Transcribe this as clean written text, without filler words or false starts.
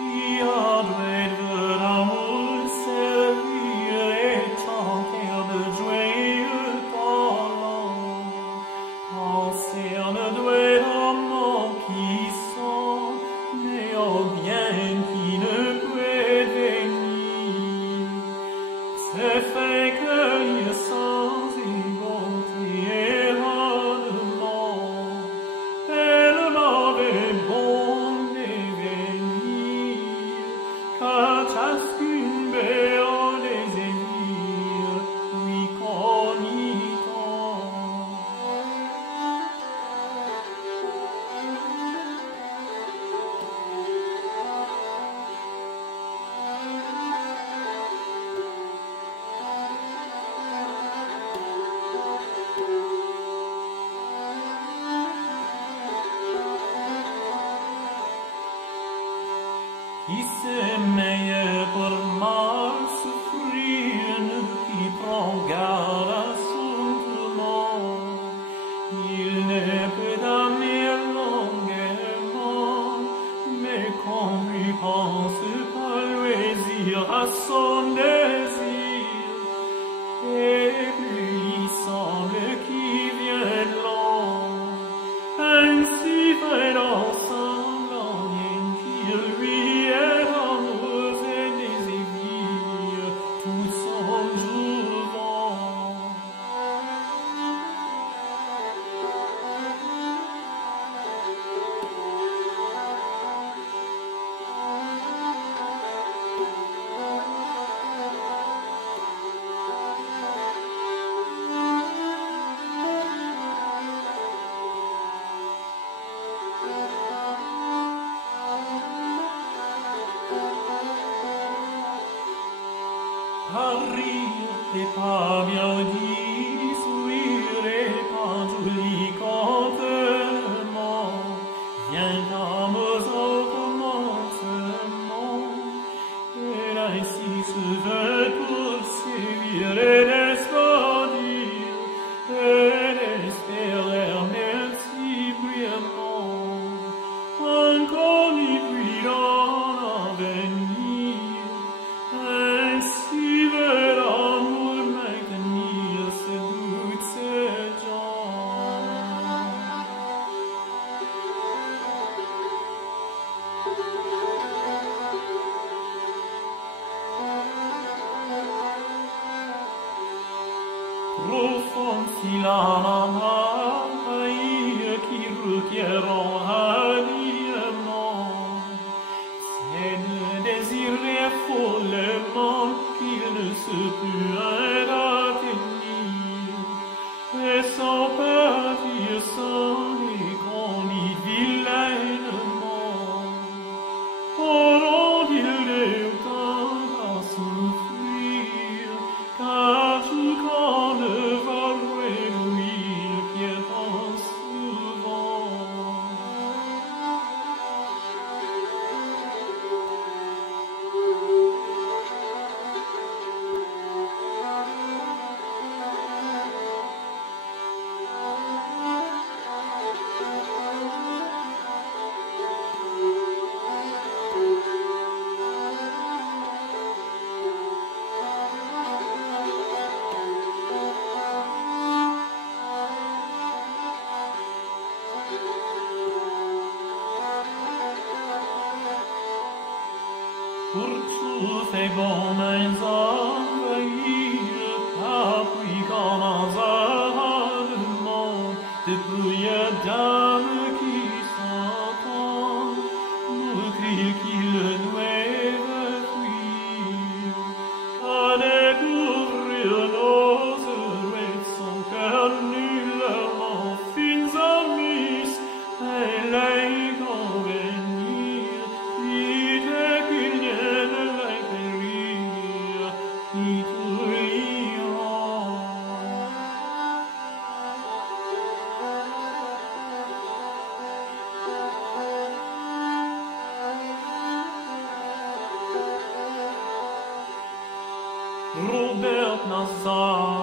Qui advert d'amour servir et chanter de joyeux talents, concerne de amants qui sont nés au bien qui ne peut venir, c'est fait cueillir sans égalité et rendement, tellement est bon devenir, qu'à chacune béant des émirs, lui qu'on y tend. Qui c'est meilleur pour mal souffrir, qui prend garde à son tourment. Il ne peut aimer longuement, mais qu'on lui pense pas loisir à son désir. Et lui semble qu'il vient long, ainsi fait ensemble en rien qu'il lui est amoureux et désir tout son jour. À rire et pas bien dit, sourire et pas joli contentement, vient à nos commencements, et ainsi se veut pour sévir et d'esplandir, et d'espérer merci bruyamment, encore ni puis dans l'avenir, ainsi veut l'amour maintenir ce doute, ce genre. Profond si la haïe qui requiert en ralliement, c'est de désirer follement qu'il ne se peut atteindre, et sans partir sans déconduire vilainement, auront-ils le temps à souffrir, car tout quand ne va réjouir qui est en souvent. Pour tout fait bon mains envahir, appuie comme un zarlement, dépouille d'âmes qui s'entendent, nous crient qu'ils doivent fuir, à découvrir nos heureux son cœur nullement fins amis, et les convenir, qui Robert Nassau